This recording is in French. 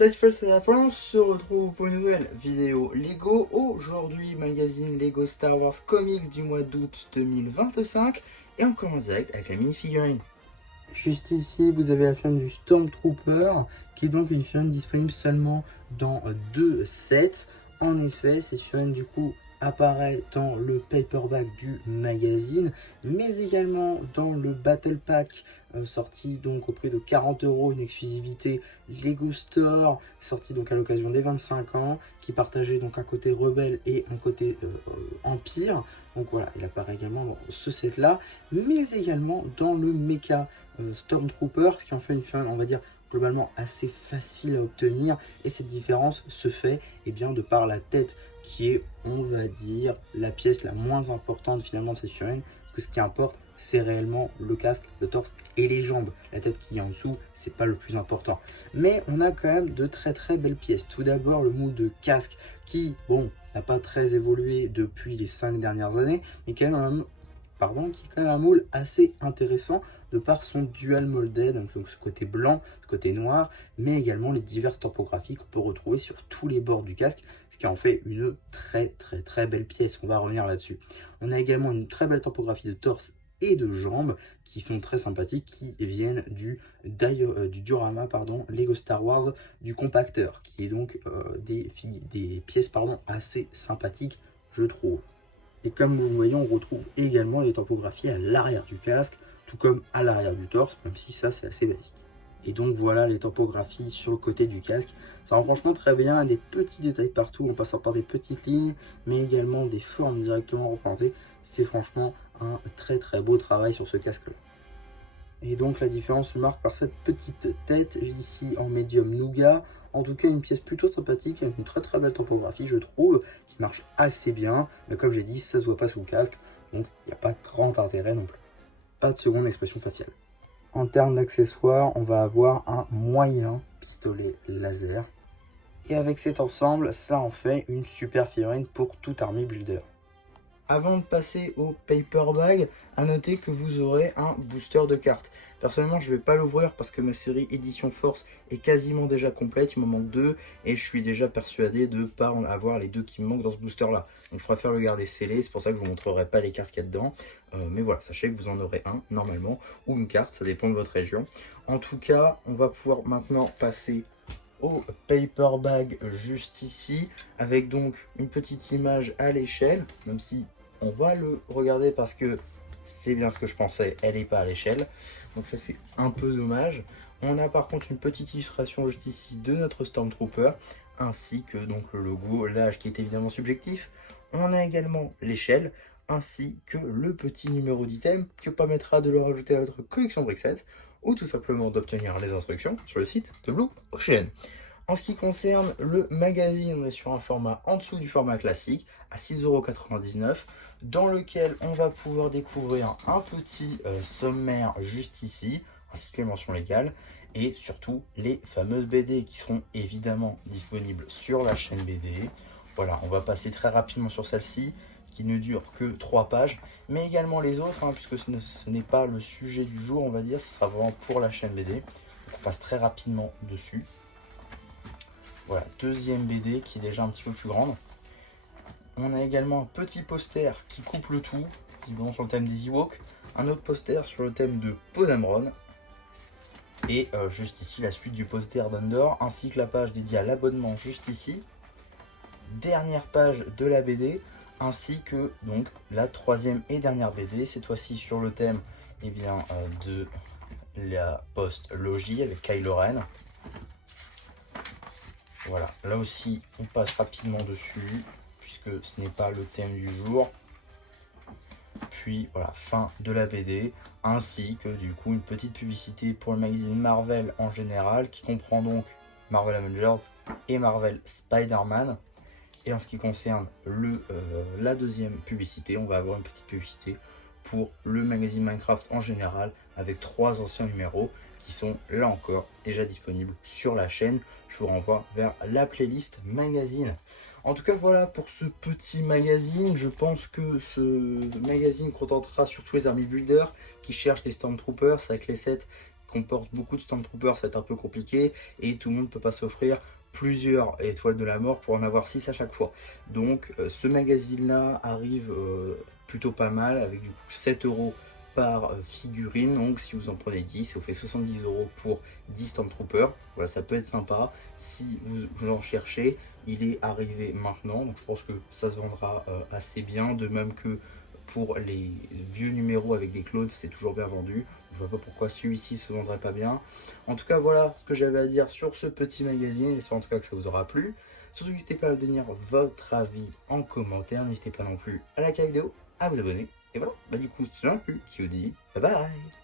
Satisfait, c'est la fin, on se retrouve pour une nouvelle vidéo Lego. Aujourd'hui, magazine Lego Star Wars Comics du mois d'août 2025. Et on commence direct avec la mini-figurine. Juste ici, vous avez la figurine du Stormtrooper, qui est donc une figurine disponible seulement dans deux sets. En effet, cette figurine du coup apparaît dans le paperback du magazine, mais également dans le Battle Pack sorti donc au prix de 40 €, une exclusivité Lego Store, sorti donc à l'occasion des 25 ans, qui partageait donc un côté rebelle et un côté empire. Donc voilà, il apparaît également dans ce set là, mais également dans le Mecha Stormtrooper, ce qui en fait une figurine, on va dire, globalement assez facile à obtenir. Et cette différence se fait bien de par la tête, qui est, on va dire, la pièce la moins importante finalement de cette figurine, parce que ce qui importe, c'est réellement le casque, le torse et les jambes. La tête qui est en dessous, c'est pas le plus important. Mais on a quand même de très très belles pièces. Tout d'abord, le moule de casque qui, bon, n'a pas très évolué depuis les 5 dernières années, mais quand même qui est quand même un moule assez intéressant de par son dual molded, donc ce côté blanc, ce côté noir, mais également les diverses topographies qu'on peut retrouver sur tous les bords du casque, ce qui en fait une très très très belle pièce. On va revenir là-dessus. On a également une très belle topographie de torse et de jambes qui sont très sympathiques, qui viennent du diorama Lego Star Wars du compacteur, qui est donc des pièces assez sympathiques, je trouve. Et comme vous voyez, on retrouve également des topographies à l'arrière du casque, tout comme à l'arrière du torse, même si ça c'est assez basique. Et donc voilà les topographies sur le côté du casque. Ça rend franchement très bien, des petits détails partout en passant par des petites lignes, mais également des formes directement représentées. C'est franchement un très très beau travail sur ce casque-là. Et donc la différence se marque par cette petite tête ici en médium nougat. En tout cas, une pièce plutôt sympathique avec une très très belle topographie, je trouve, qui marche assez bien. Mais comme j'ai dit, ça se voit pas sous le casque, donc il n'y a pas grand intérêt non plus. Pas de seconde expression faciale. En termes d'accessoires, on va avoir un moyen pistolet laser. Et avec cet ensemble, ça en fait une super figurine pour toute armée builder. Avant de passer au paper bag, à noter que vous aurez un booster de cartes. Personnellement, je ne vais pas l'ouvrir parce que ma série édition force est quasiment déjà complète, il m'en manque 2 et je suis déjà persuadé de ne pas en avoir les 2 qui me manquent dans ce booster là. Donc je préfère le garder scellé, c'est pour ça que je ne vous montrerai pas les cartes qu'il y a dedans. Mais voilà, sachez que vous en aurez un normalement, ou une carte, ça dépend de votre région. En tout cas, on va pouvoir maintenant passer au paper bag juste ici, avec donc une petite image à l'échelle, même si on va le regarder parce que c'est bien ce que je pensais, elle n'est pas à l'échelle. Donc ça c'est un peu dommage. On a par contre une petite illustration juste ici de notre Stormtrooper, ainsi que donc le logo, l'âge qui est évidemment subjectif. On a également l'échelle, ainsi que le petit numéro d'item qui vous permettra de le rajouter à votre collection Brickset, ou tout simplement d'obtenir les instructions sur le site de Blue Ocean. En ce qui concerne le magazine, on est sur un format en dessous du format classique, à 6,99 €, dans lequel on va pouvoir découvrir un petit sommaire juste ici, ainsi que les mentions légales, et surtout les fameuses BD qui seront évidemment disponibles sur la chaîne BD. Voilà, on va passer très rapidement sur celle-ci, qui ne dure que 3 pages, mais également les autres, puisque ce n'est pas le sujet du jour, on va dire, ce sera vraiment pour la chaîne BD. Donc on passe très rapidement dessus. Voilà, deuxième BD qui est déjà un petit peu plus grande. On a également un petit poster qui coupe le tout, visiblement sur le thème des Ewoks. Un autre poster sur le thème de Poe Dameron. Et juste ici, la suite du poster d'Andor, ainsi que la page dédiée à l'abonnement juste ici. Dernière page de la BD, ainsi que donc la troisième et dernière BD, cette fois-ci sur le thème de la post-logie avec Kylo Ren. Voilà, là aussi on passe rapidement dessus puisque ce n'est pas le thème du jour. Puis voilà, fin de la BD, ainsi que du coup une petite publicité pour le magazine Marvel en général, qui comprend donc Marvel Avengers et Marvel Spider-Man. Et en ce qui concerne la deuxième publicité, on va avoir une petite publicité pour le magazine Minecraft en général, avec 3 anciens numéros qui sont là encore déjà disponibles sur la chaîne. Je vous renvoie vers la playlist magazine. En tout cas voilà pour ce petit magazine. Je pense que ce magazine contentera surtout les army builders qui cherchent des Stormtroopers avec les sets comporte beaucoup de Stormtroopers, ça va être un peu compliqué et tout le monde ne peut pas s'offrir plusieurs étoiles de la mort pour en avoir 6 à chaque fois. Donc ce magazine là arrive plutôt pas mal avec du coup 7 € par figurine. Donc si vous en prenez 10, ça vous fait 70 € pour 10 Stormtroopers. Voilà, ça peut être sympa si vous en cherchez. Il est arrivé maintenant, donc je pense que ça se vendra assez bien, de même que pour les vieux numéros avec des clones, c'est toujours bien vendu. Je vois pas pourquoi celui-ci se vendrait pas bien. En tout cas, voilà ce que j'avais à dire sur ce petit magazine. J'espère en tout cas que ça vous aura plu. Surtout, n'hésitez pas à me donner votre avis en commentaire. N'hésitez pas non plus à liker la vidéo, à vous abonner. Et voilà, bah du coup, si j'en ai plus, qui vous dit bye bye.